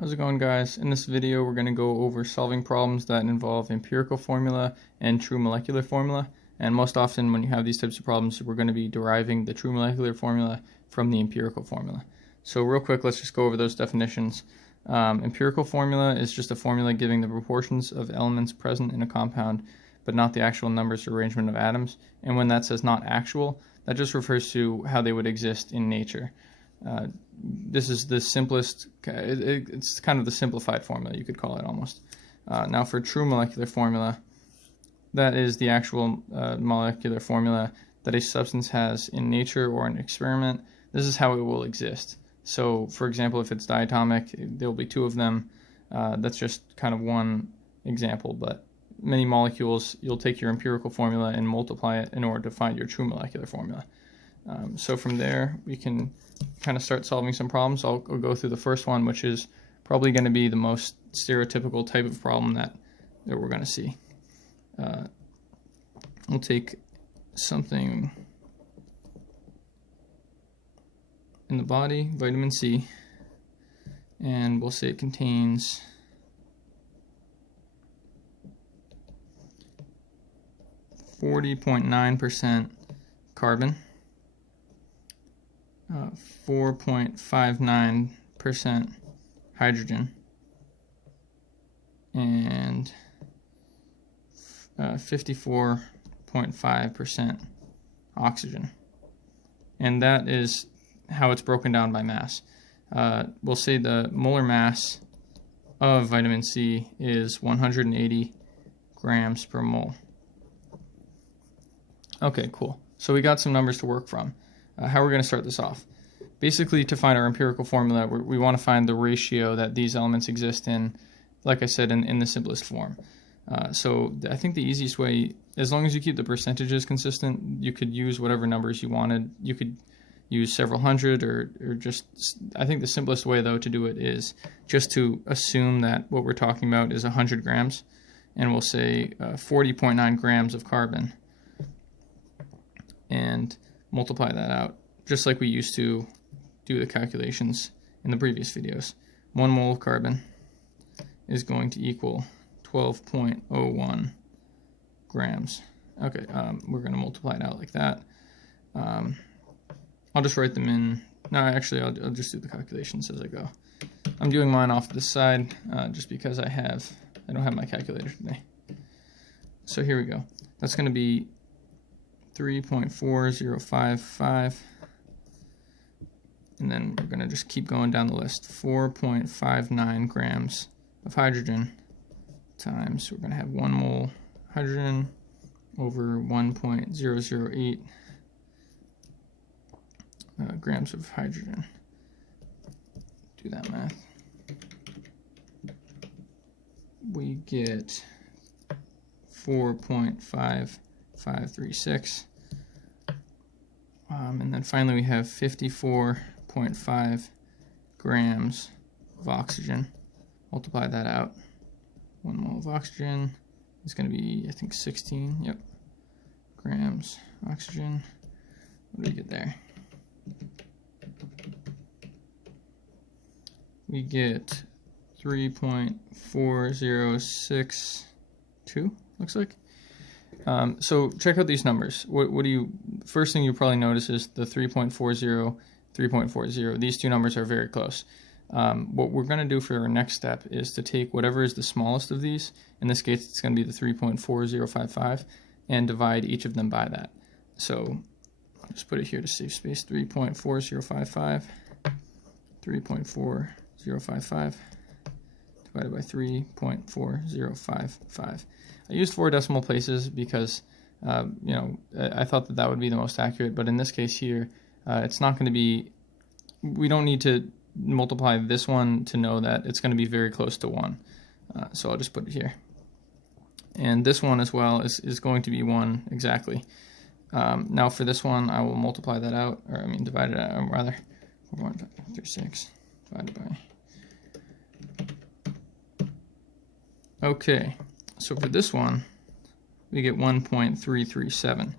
How's it going, guys? In this video we're going to go over solving problems that involve empirical formula and true molecular formula, and most often when you have these types of problems we're going to be deriving the true molecular formula from the empirical formula. So real quick, let's just go over those definitions. Empirical formula is just a formula giving the proportions of elements present in a compound but not the actual numbers or arrangement of atoms, and when that says not actual, that just refers to how they would exist in nature. This is the simplest, it's kind of the simplified formula, you could call it almost. Now for true molecular formula, that is the actual molecular formula that a substance has in nature or an experiment. This is how it will exist. So for example, if it's diatomic, there will be two of them. That's just kind of one example, but many molecules, you'll take your empirical formula and multiply it in order to find your true molecular formula. So from there, we can kind of start solving some problems. I'll go through the first one, which is probably going to be the most stereotypical type of problem that we're going to see. We'll take something in the body, vitamin C, and we'll say it contains 40.9% carbon, 4.59% hydrogen, and 54.5% oxygen. And that is how it's broken down by mass. We'll say the molar mass of vitamin C is 180 grams per mole. Okay, cool. So we got some numbers to work from. How we're going to start this off. Basically, to find our empirical formula, we want to find the ratio that these elements exist in, like I said, in the simplest form. So I think the easiest way, as long as you keep the percentages consistent, you could use whatever numbers you wanted. You could use several hundred or just, I think the simplest way, though, to do it is just to assume that what we're talking about is 100 grams, and we'll say 40.9 grams of carbon, and multiply that out, just like we used to do the calculations in the previous videos. 1 mole of carbon is going to equal 12.01 grams. Okay, we're going to multiply it out like that. I'll just write them in. No, actually, I'll just do the calculations as I go. I'm doing mine off this side just because I don't have my calculator today. So here we go. That's going to be 3.4055, and then we're going to just keep going down the list. 4.59 grams of hydrogen times, we're going to have 1 mole hydrogen over 1.008 grams of hydrogen. Do that math. We get 4.5536. And then finally we have 54.5 grams of oxygen. Multiply that out. 1 mole of oxygen is going to be, I think, 16, grams oxygen. What do we get there? We get 3.4062, looks like. So check out these numbers. First thing you probably notice is the 3.40, 3.40. These two numbers are very close. What we're going to do for our next step is to take whatever is the smallest of these, in this case it's going to be the 3.4055, and divide each of them by that. So I'll just put it here to save space. 3.4055, 3.4055 divided by 3.4055. I used 4 decimal places because, I thought that would be the most accurate, but in this case here, it's not going to be, we don't need to multiply this one to know that it's going to be very close to 1. So I'll just put it here. And this one as well is going to be 1 exactly. Now for this one, I will multiply that out, divide it out, rather. 4.536 divided by. Okay. So for this one, we get 1.337.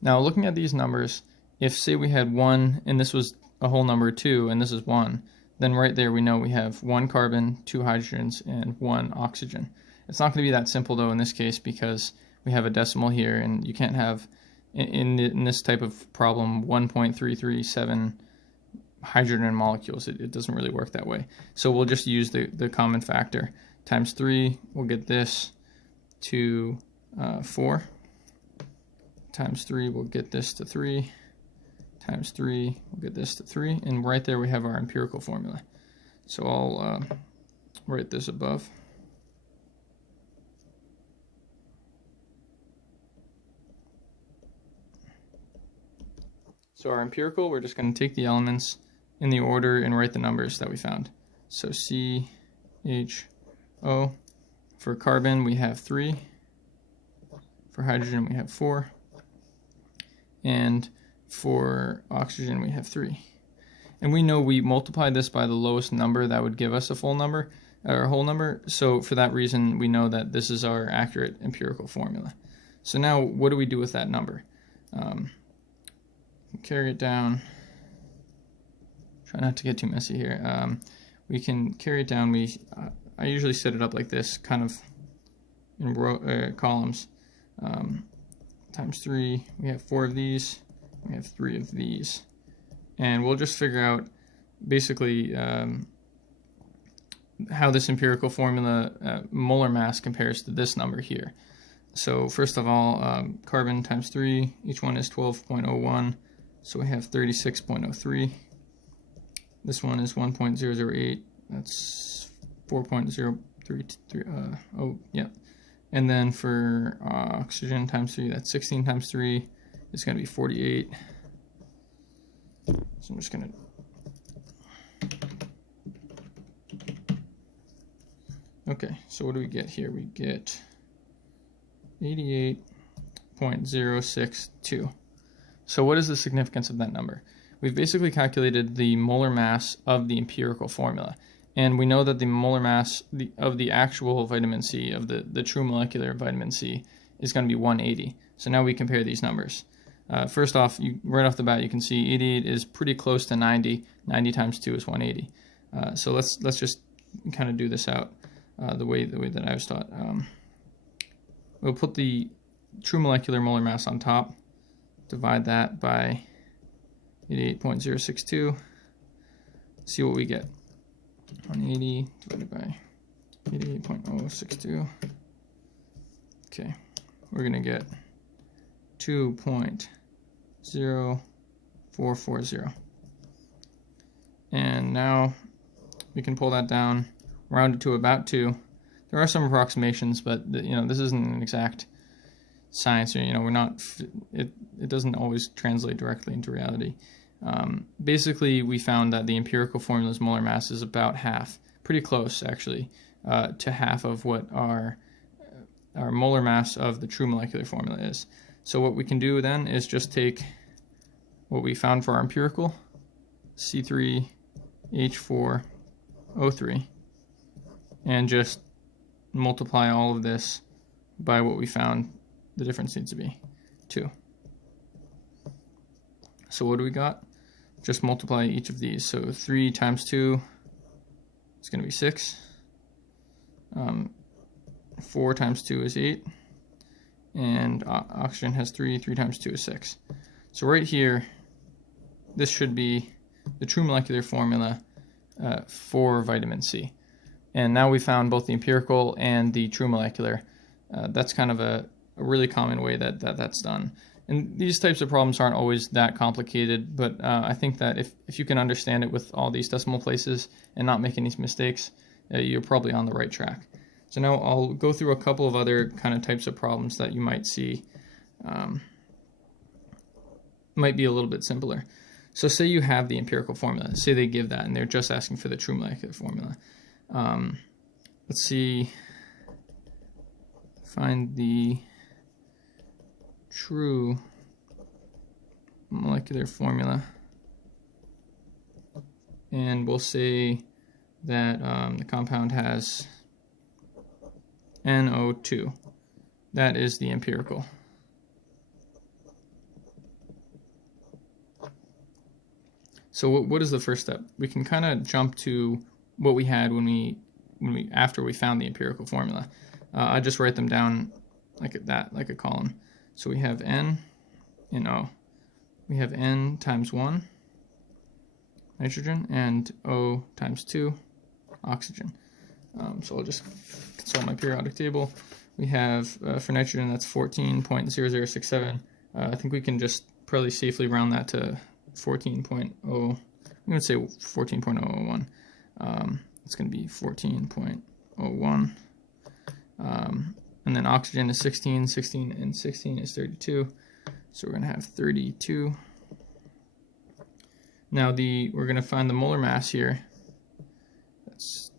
Now looking at these numbers, if say we had 1 and this was a whole number 2 and this is 1, then right there we know we have 1 carbon, 2 hydrogens, and 1 oxygen. It's not going to be that simple though in this case, because we have a decimal here, and you can't have, in this type of problem, 1.337 hydrogen molecules. It doesn't really work that way. So we'll just use the common factor. Times 3, we'll get this to 4. Times 3, we'll get this to 3. Times 3, we'll get this to 3. And right there we have our empirical formula. So I'll write this above. So our empirical, we're just going to take the elements in the order and write the numbers that we found. So CHO. For carbon, we have 3. For hydrogen, we have 4. And for oxygen, we have 3. And we know we multiply this by the lowest number that would give us a full number, or a whole number. So for that reason, we know that this is our accurate empirical formula. So now, what do we do with that number? Carry it down. Try not to get too messy here. We can carry it down. I usually set it up like this, kind of in columns. Times 3, we have 4 of these, we have 3 of these. And we'll just figure out basically how this empirical formula molar mass compares to this number here. So first of all, carbon times 3, each one is 12.01, so we have 36.03. This one is 1.008, that's 4.033, oh yeah. And then for oxygen times 3, that's 16 times 3, it's going to be 48. So I'm just going to... Okay, so what do we get here? We get 88.062. So what is the significance of that number? We've basically calculated the molar mass of the empirical formula. And we know that the molar mass of the actual vitamin C, of the true molecular vitamin C, is going to be 180. So now we compare these numbers. First off, right off the bat, you can see 88 is pretty close to 90. 90 times 2 is 180. So let's just kind of do this out the way that I was taught. We'll put the true molecular molar mass on top, divide that by 88.062, see what we get. 180 divided by 88.062. Okay, we're going to get 2.0440. And now we can pull that down, round it to about 2. There are some approximations, but this isn't an exact science. We're not. It doesn't always translate directly into reality. Basically, we found that the empirical formula's molar mass is about half, pretty close actually, to half of what our molar mass of the true molecular formula is. So what we can do then is just take what we found for our empirical, C3H4O3, and just multiply all of this by what we found the difference needs to be, 2. So what do we got? Just multiply each of these. So 3 times 2 is going to be 6. 4 times 2 is 8. And oxygen has 3. 3 times 2 is 6. So right here, this should be the true molecular formula for vitamin C. And now we found both the empirical and the true molecular. That's kind of a really common way that's done. And these types of problems aren't always that complicated, but I think that if you can understand it with all these decimal places and not make any mistakes, you're probably on the right track. So now I'll go through a couple of other kind of types of problems that you might see might be a little bit simpler. So say you have the empirical formula. Say they give that and they're just asking for the true molecular formula. Let's see, find the true molecular formula, and we'll say that the compound has NO2. That is the empirical. So what is the first step? We can kind of jump to what we had after we found the empirical formula. I just write them down like that, like a column. So we have N in O. We have N times 1 nitrogen and O times 2 oxygen. So I'll just consult my periodic table. We have for nitrogen that's 14.0067. I think we can just probably safely round that to 14.0. I'm going to say 14.001. It's going to be 14.01. And then oxygen is 16. 16 and 16 is 32. So we're going to have 32. Now we're going to find the molar mass here. That's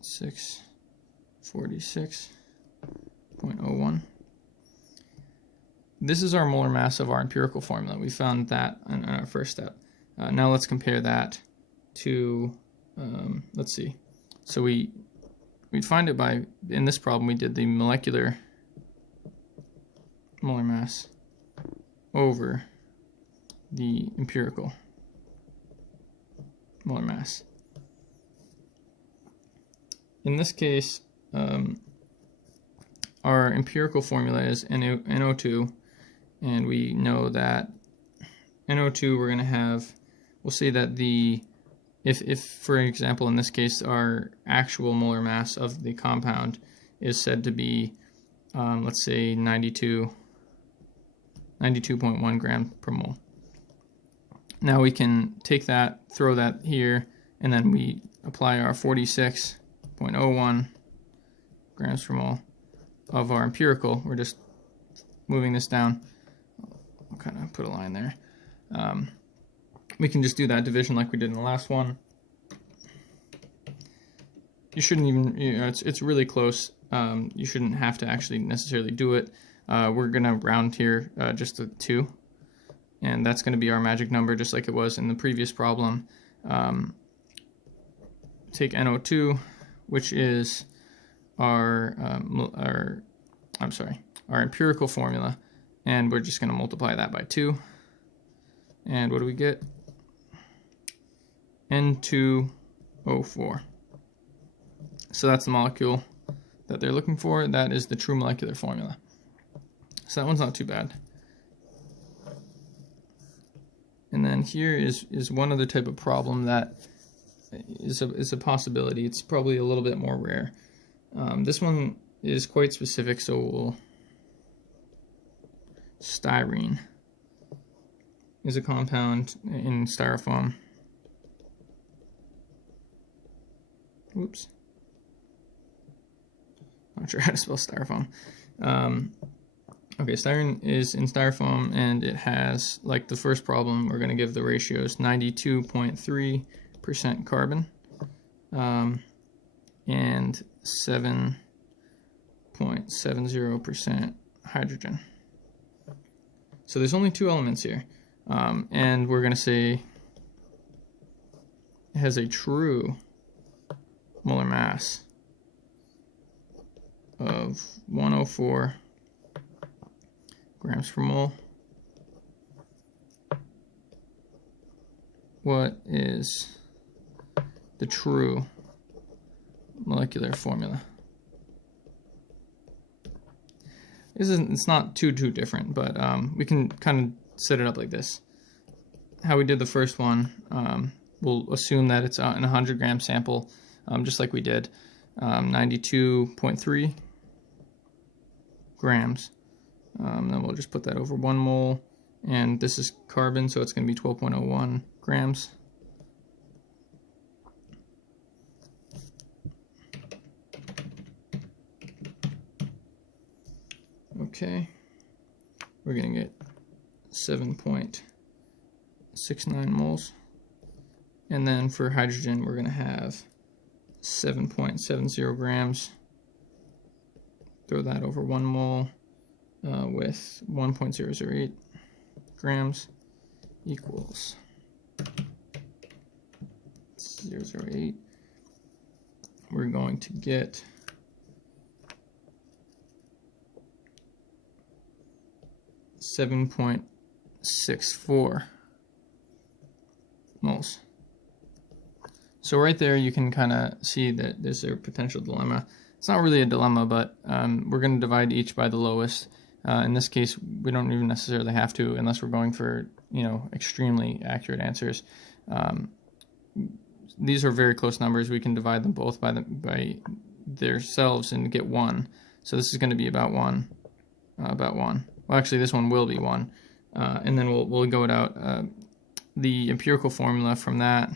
646.01. This is our molar mass of our empirical formula. We found that in our first step. Now let's compare that to, let's see. So we'd find it by, in this problem we did the molecular molar mass over the empirical molar mass. In this case, our empirical formula is NO2, and we know that NO2 we're going to have, we'll say that if for example in this case our actual molar mass of the compound is said to be, let's say 92.1 grams per mole. Now we can take that, throw that here, and then we apply our 46.01 grams per mole of our empirical. We're just moving this down. I'll kind of put a line there. We can just do that division like we did in the last one. You shouldn't even, it's really close. You shouldn't have to actually necessarily do it. We're going to round here just to 2. And that's going to be our magic number, just like it was in the previous problem. Take NO2, which is our empirical formula, and we're just going to multiply that by 2. And what do we get? N2O4. So that's the molecule that they're looking for. That is the true molecular formula. So that one's not too bad. And then here is one other type of problem that is a possibility. It's probably a little bit more rare. This one is quite specific, so styrene is a compound in styrofoam. Oops. Not sure how to spell styrofoam. Okay, styrene is in styrofoam, and it has, like the first problem, we're going to give the ratios 92.3% carbon and 7.70% hydrogen. So there's only 2 elements here, and we're going to say it has a true molar mass of 104 grams per mole. What is the true molecular formula? It's not too different, but we can kind of set it up like this. How we did the first one, we'll assume that it's in a 100-gram sample, just like we did, 92.3 grams. Then we'll just put that over 1 mole, and this is carbon, so it's going to be 12.01 grams. Okay, we're going to get 7.69 moles. And then for hydrogen, we're going to have 7.70 grams. Throw that over 1 mole with 1.008 grams equals 0.008. We're going to get 7.64 moles. So right there you can kind of see that there's a potential dilemma. It's not really a dilemma, but we're going to divide each by the lowest. In this case, we don't even necessarily have to, unless we're going for, you know, extremely accurate answers. These are very close numbers. We can divide them both by themselves and get 1. So this is going to be about 1, about 1. Well, actually, this one will be 1, and then we'll go it out. The empirical formula from that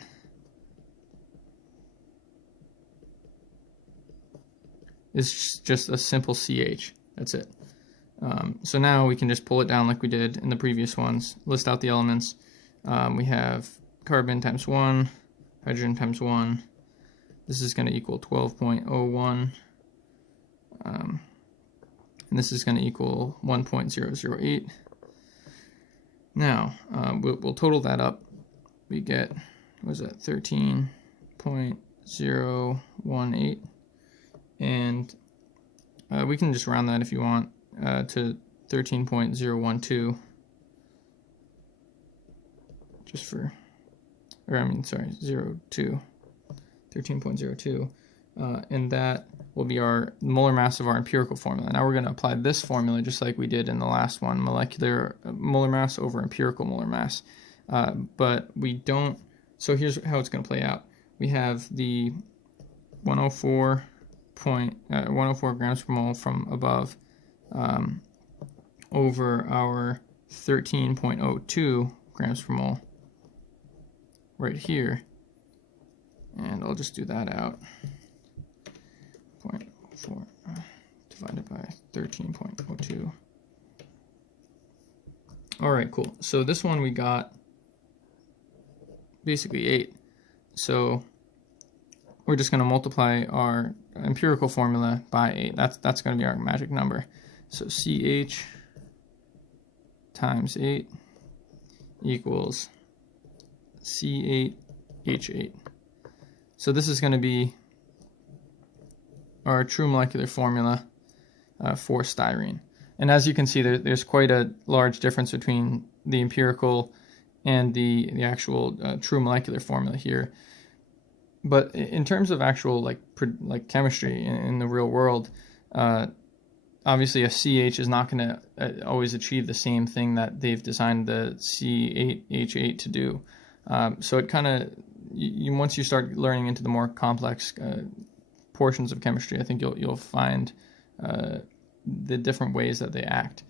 is just a simple CH. That's it. So now we can just pull it down like we did in the previous ones. List out the elements. We have carbon times 1, hydrogen times 1. This is going to equal 12.01. And this is going to equal 1.008. Now, we'll total that up. We get, what is that, 13.018. And we can just round that if you want to 13.012. Just for, or I mean, sorry, 02. 13.02. And that will be our molar mass of our empirical formula. Now we're going to apply this formula just like we did in the last one, molecular molar mass over empirical molar mass. But we don't, so here's how it's going to play out. We have the 104 grams per mole from above over our 13.02 grams per mole right here. And I'll just do that out. 0.4 divided by 13.02. All right, cool. So this one we got basically 8. So we're just going to multiply our empirical formula by 8. That's going to be our magic number. So CH times 8 equals C8H8. So this is going to be our true molecular formula for styrene. And as you can see, there's quite a large difference between the empirical and the actual true molecular formula here. But in terms of actual like chemistry in the real world, obviously a CH is not going to always achieve the same thing that they've designed the C8H8 to do. So it kind of, once you start learning into the more complex portions of chemistry, I think you'll find the different ways that they act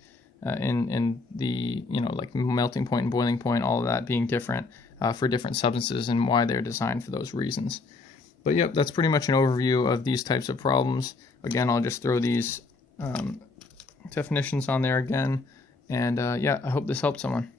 in the, you know, like melting point and boiling point, all of that being different for different substances and why they're designed for those reasons. But yep, that's pretty much an overview of these types of problems. Again, I'll just throw these definitions on there again, and yeah, I hope this helped someone.